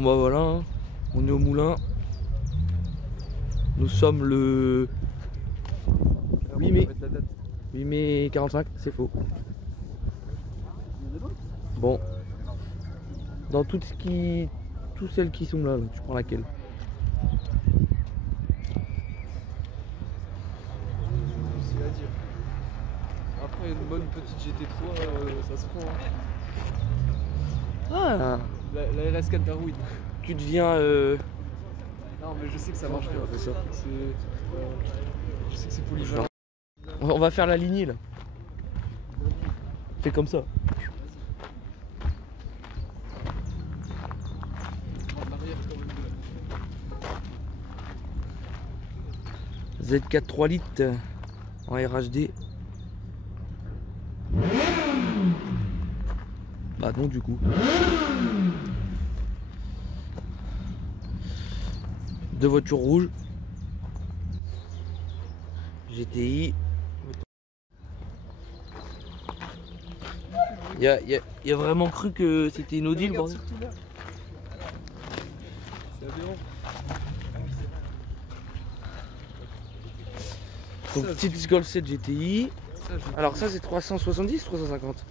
Bon bah voilà, hein. On est au moulin. Nous sommes le 8 mai. 8 mai 45, c'est faux. Bon. Dans toutes celles qui sont là, tu prends laquelle? C'est à dire. Après une bonne petite GT3, ça se prend. Ah, La RS4 Darwin. tu deviens... Non mais je sais que ça marche bien. C'est ça. Je sais que c'est polyvalent. On va faire la lignée là. Fais comme ça. Z4 3 litres en RHD. Bah non du coup. Deux voitures rouges. GTI. Il y a vraiment cru que c'était une Audi le bordel. C'est aberrant. Donc petite Golf 7 GTI. Alors ça c'est 370 350.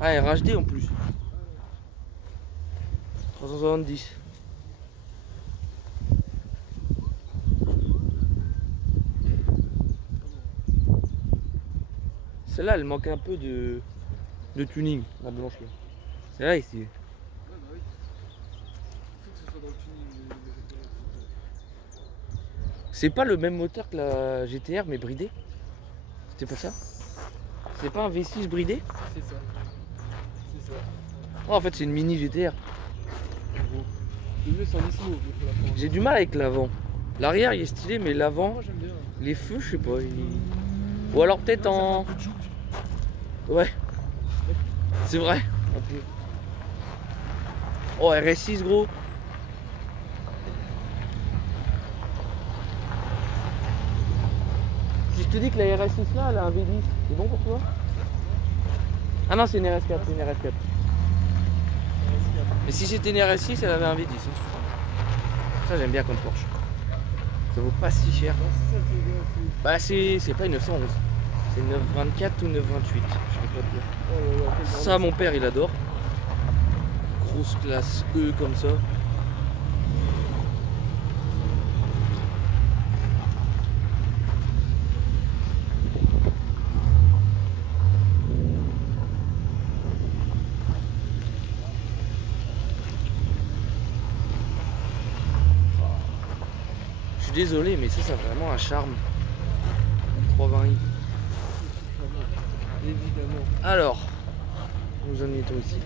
Ah RHD en plus. 370. Celle-là elle manque un peu de tuning, la blanche là. Celle-là ici. C'est pas le même moteur que la GTR mais bridé. C'était pas ça? C'est pas un V6 bridé? C'est ça. C'est ça. Oh, en fait c'est une mini GTR. Le mieux c'est un Nismo. J'ai du mal avec l'avant. L'arrière il est stylé mais l'avant, Moi j'aime bien. les feux je sais pas. Ou alors peut-être en... Ouais. C'est vrai. Un peu. Oh RS6 gros. Si je te dis que la RS6 là elle a un V10, c'est bon pour toi? Ah non c'est une RS4, c'est une RS4. Mais si c'était une RS6 elle avait un V10. Ça j'aime bien comme Porsche. Ça vaut pas si cher. Bah c'est pas une 911. C'est 924 ou 928, je sais pas te dire. Ça mon père il adore. Grosse classe E comme ça. Je suis désolé mais ça a vraiment un charme. 320i. Évidemment. Alors, nous en étions ici.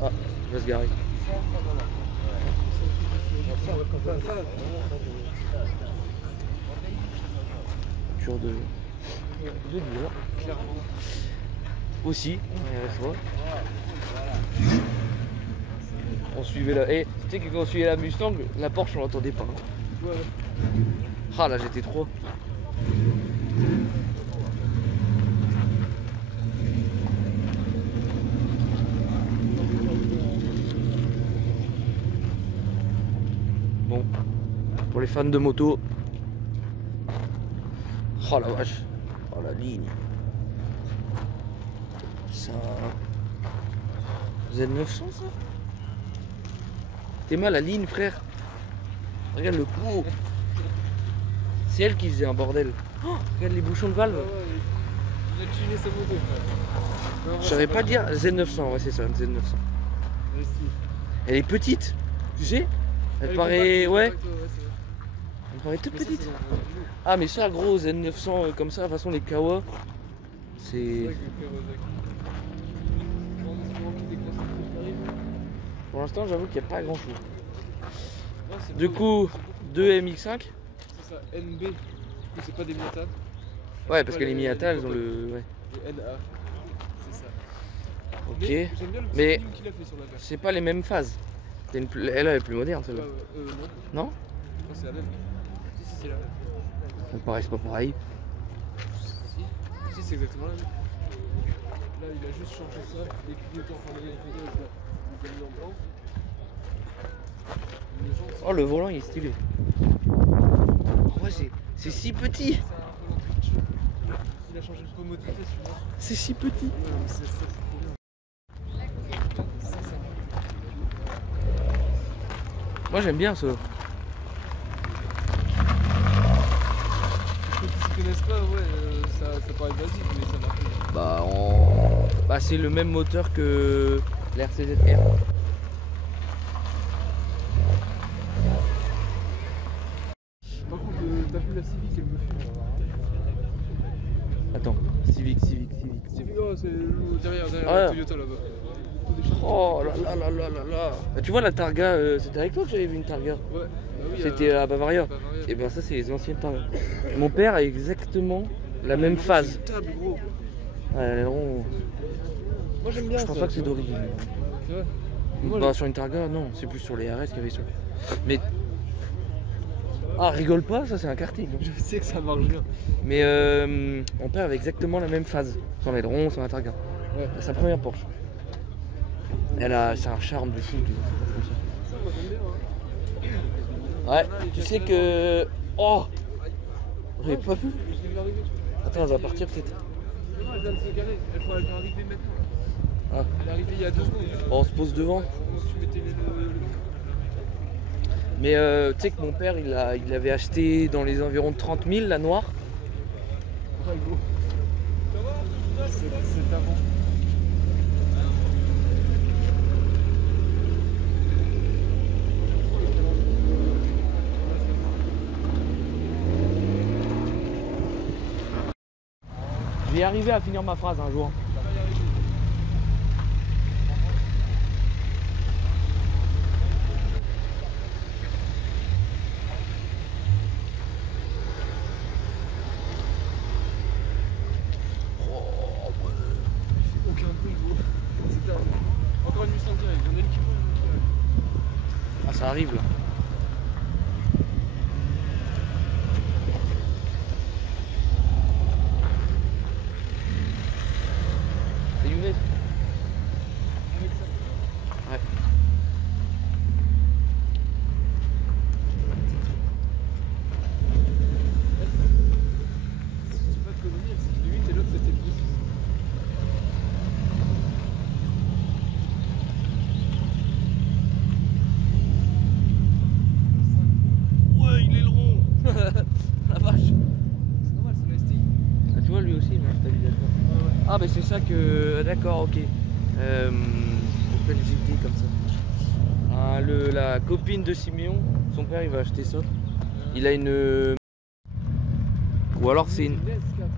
Ah, il va se garer. Voiture de dealer. Clairement. Aussi, on suivait la... Et tu sais que quand on suivait la Mustang, la Porsche on l'entendait pas. Ouais. Ah là j'étais trop. Bon, pour les fans de moto. Oh la vache. Oh la ligne. Ça... Z900 ça? T'es mal la ligne frère. Regarde le pot. C'est elle qui faisait un bordel. Oh, regarde les bouchons de valve. Il a tuné sa moto. Je saurais pas dire Z900, ouais c'est ça, une Z900. Elle est petite, tu sais? Elle paraît... Ouais. Elle paraît toute petite. Ah mais ça gros, Z900 comme ça, de toute façon les Kawa, c'est... Pour l'instant j'avoue qu'il n'y a pas grand chose. Du coup, 2 MX5. C'est ça, NB. C'est pas des Miata. Ouais, parce que les Miata elles ont le... Ouais. Et NA. C'est ça. Ok. Mais j'aime bien le petit Mais film qu'il a fait sur la verre. c'est pas les mêmes phases. Elle est plus moderne celle-là. Non. Non? Non, c'est la même. Si, c'est la même. Ça me paraît pas pareil. Si, c'est exactement la même. Là, il a juste changé ça. Les clignotants, enfin, les réglages, là, il les a mis en blanc. Oh, le volant il est stylé. Ouais, c'est si petit. C'est un volant Twitch. Il a changé le pommeau de vitesse, tu vois. C'est si petit. Ouais, mais c'est trop bien. Moi j'aime bien ça. Pour ceux qui s'y connaissent pas, ouais, ça paraît basique, mais ça marche. Bah, c'est le même moteur que l'RCZ-R. Par contre, t'as vu la Civic, elle me fume. Attends, Civic. Civic, oh, c'est derrière Ah. la Toyota là-bas. Oh là là. Bah, tu vois la Targa, c'était avec toi que j'avais vu une Targa. Ouais, bah oui. C'était à Bavaria. Bavaria. Et ben ça c'est les anciennes Targa. Mon père a exactement la même phase. C'est une table, gros. Ouais, aileron. Moi j'aime bien Je pense ça, pas que tu c'est vois. d'origine. C'est vrai. Bah, Moi, sur une Targa, non, c'est plus sur les RS qu'il y avait ça. Mais. Ah, rigole pas, ça c'est un karting. je sais que ça marche bien. Mais mon père avait exactement la même phase. Son aileron, son Targa. Ouais. Sa première Porsche. C'est un charme de fou. Comme ça. Ça, moi j'aime bien. Hein. Ouais, tu sais que. Oh! Vous avez pas vu? Je l'ai vu arriver. Attends, elle va partir peut-être. Non, elle vient de se garer. Elle va arriver maintenant. Là. Ah. Elle est arrivée il y a 2 secondes. Bon, on se pose devant. Tu mettais le. Mais tu sais que mon père il l'avait acheté dans les environs de 30 000 la noire. Ouais, gros. C'est avant. Je vais arriver à finir ma phrase un jour. Aucun bruit, gros. C'est dingue. Encore une Mustang direct. Il y en a une qui roule, une qui arrive. Ah, ça arrive là. C'est Younes. Avec ça. Ouais. Si tu peux te convenir, c'est le 8 et l'autre c'était le 10. Ouais, il est le rond. La vache. C'est normal, c'est la STI. Ah, tu vois, lui aussi, il a un stabilisateur. Ouais, ouais. Ah, bah c'est ça que. D'accord, ok. Opel GT comme ça. Ah, la copine de Siméon, son père, il va acheter ça. Il a une. Ou alors c'est une. S4.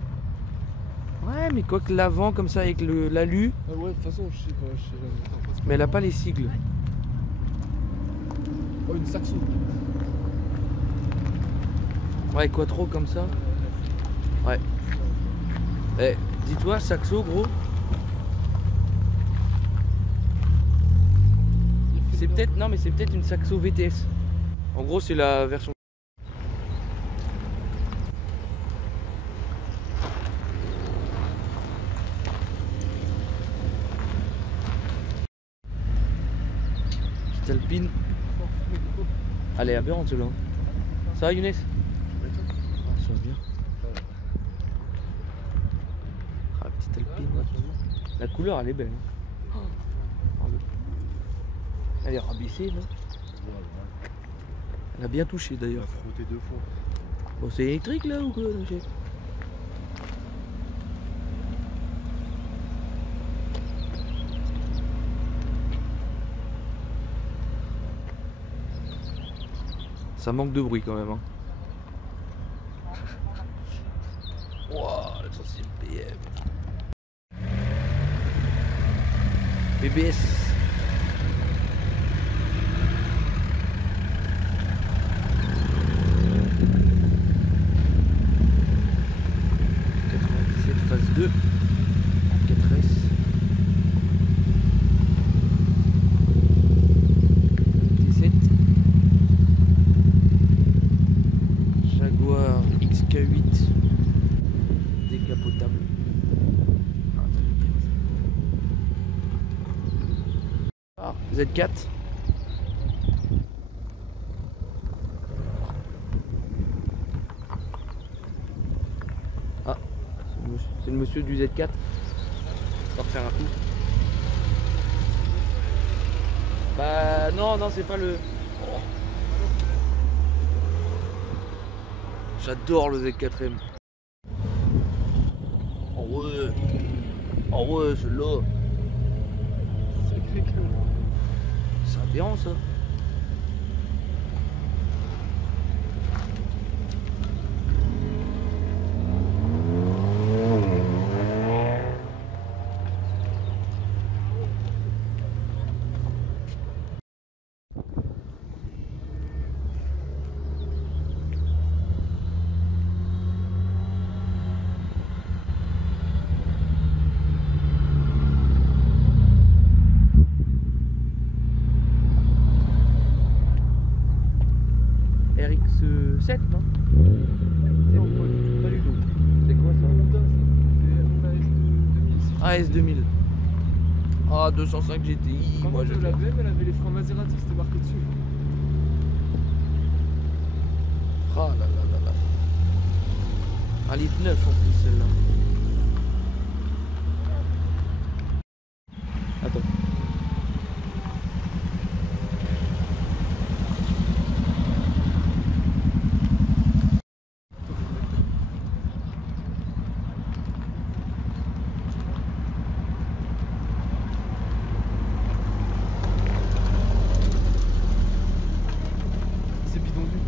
Ouais, mais quoi que l'avant, comme ça, avec l'alu, Ah ouais, de toute façon, je sais pas. Attends, mais elle a pas les sigles. Oh, une Saxo. Ouais, quattro comme ça. Ouais. Eh, dis-toi, Saxo, gros. C'est peut-être. Non, mais c'est peut-être une Saxo VTS. En gros, c'est la version. Petite Alpine. Elle est aberrante celle-là. Ça va, Younes? Ah, ça va bien. Ah, la petite Alpine. La couleur, elle est belle. Hein. Oh, elle est rabaissée là. Elle a bien touché d'ailleurs. frotté 2 fois. Bon, c'est électrique là ou quoi, là, chef? Ça manque de bruit quand même. Hein. Wow, la troisième PM. BBS. Phase 2 4S. MK8 décapotable. Ah, Z4. Ah, c'est le monsieur du Z4. On va refaire un coup. Bah non, non, c'est pas le... Oh. J'adore le Z4M. Oh ouais. Oh ouais, c'est là. Sacré club. C'est aberrant ça. RX7 non? Non, pas du tout. C'est quoi ça? Honda, c'est Honda S2000. Ah, S2000. Ah, 205 GTI. Par Moi contre, je la BM, elle avait les freins Maserati, c'était marqué dessus. Ah là là là là. 1,9 litre en plus celle-là. Attends. C'est bidonville.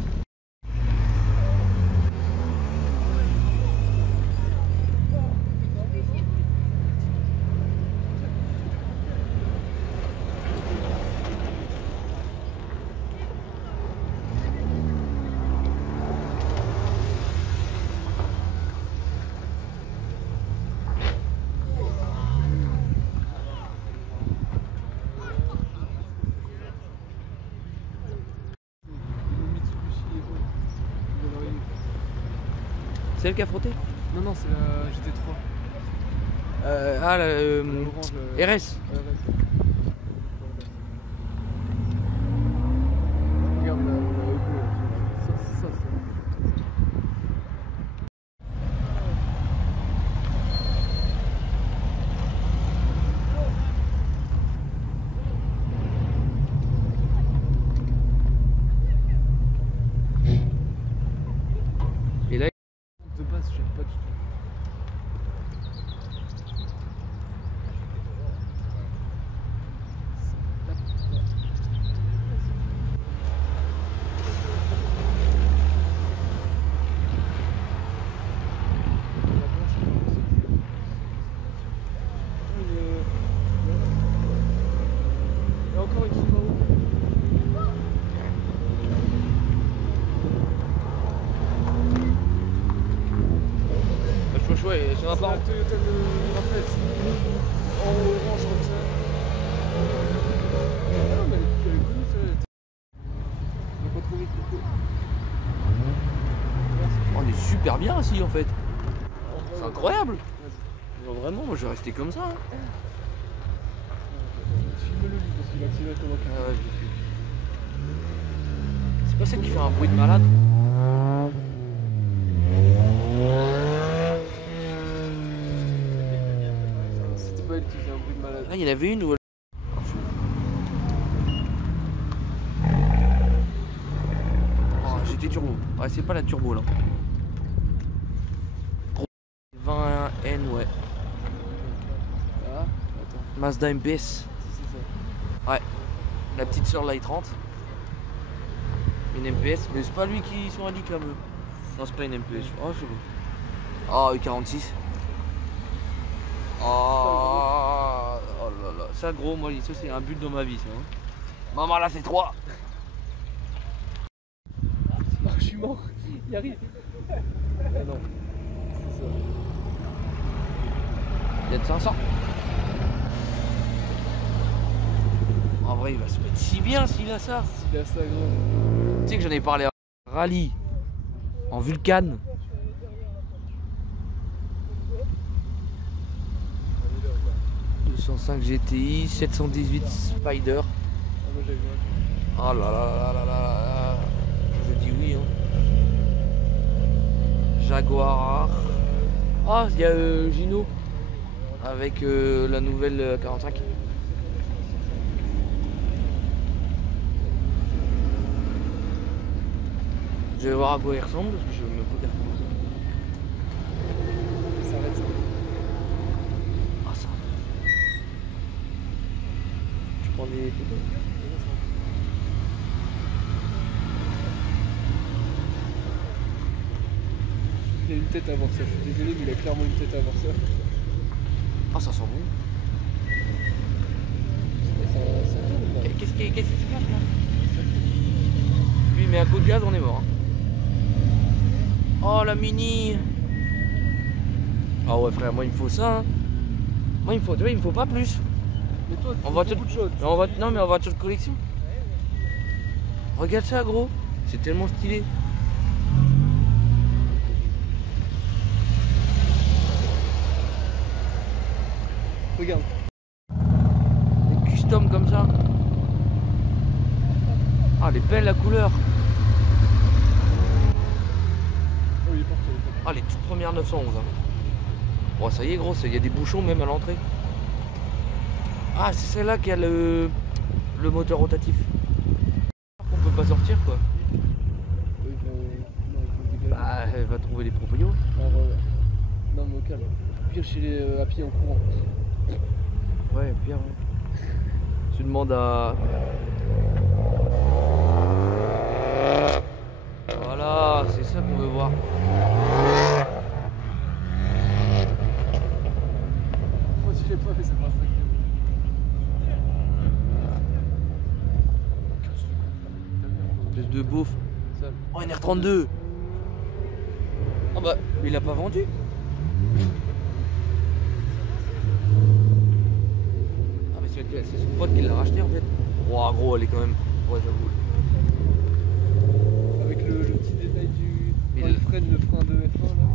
C'est elle qui a frotté? Non, non, c'est la GT3. Ah, Orange, RS. Regarde la Evo, ça. Et là, De base, je pas du tout. Il y a encore une Subaru. choix, et sur un C'est la part. Toyota de Rafet. En orange comme ça. Ah non, mais elle est connue celle-là. On n'a pas trouvé de On est super bien assis en fait. C'est Vas-y. incroyable. Genre, vraiment, moi je vais rester comme ça. Hein. Filme-le lui parce qu'il accélère comme un Ah ouais, je le suis. C'est pas celle qui fait un bruit de malade. C'était pas elle qui faisait un bruit de malade. Là, il y en avait une où elle... Oh, j'étais turbo. Ouais, c'est pas la turbo là. 20N, ouais. Ah, attends. Mazda MPS. C'est ça. Ouais. La petite sœur de l'i30. Une MPS. Mais c'est pas lui qui sont indiqués à eux. Non, c'est pas une MPS. Oh, je sais pas. Oh, E46. Oh, oh là là. Ça, gros, moi, ça, c'est un but dans ma vie, ça. Hein. Maman, là, c'est 3. Oh, je suis mort. Il arrive. Ah non. C'est ça. Il y a de 500. En vrai, il va se mettre si bien s'il a ça. S'il a ça, gros. Tu sais que j'en ai parlé à Rallye en Vulcan. 205 GTI, 718 Spider. Ah, moi j'avais vu. Oh là là là là là là. Je dis oui. Hein. Jaguar. Ah, il y a Gino avec la nouvelle 45. Je vais voir à quoi il ressemble parce que je me regarde comme ça. Ça arrête ça. Ah ça. Tu prends des photos? Il a une tête à voir ça, je suis désolé mais il a clairement une tête à voir ça. Ah ça sent bon. Ça tourne là. Qu'est-ce qui se passe là? Lui il met un coup de gaz, on est mort. Hein. Oh la Mini. Ah ouais frère, moi il me faut ça. Hein. Moi il me faut, tu vois, il me faut pas plus. Mais toi, tu En fais voiture, beaucoup de choses. non mais en voiture de collection. Regarde ça gros, c'est tellement stylé. Regarde. Des custom comme ça. Ah elle est belle la couleur. Oh il est parti. Ah les toutes premières 911 hein. Bon ça y est gros, il y a des bouchons même à l'entrée. Ah c'est celle-là qui a le moteur rotatif. On peut pas sortir quoi. Bah elle va trouver les proprios. Non mais au calme. Pire chez les à pied en courant. Ouais pire ouais. Tu demandes à... Voilà, c'est ça qu'on veut voir. Moi je sais pas mais ça passe. Espèce de beauf. Ça. Oh une R32. Ah bah il a pas vendu. Ah mais c'est son pote qui l'a racheté en fait. Ouah gros elle est quand même. Ouais j'avoue. Avec le petit détail du. Mais Quand il freine le frein de F1 là.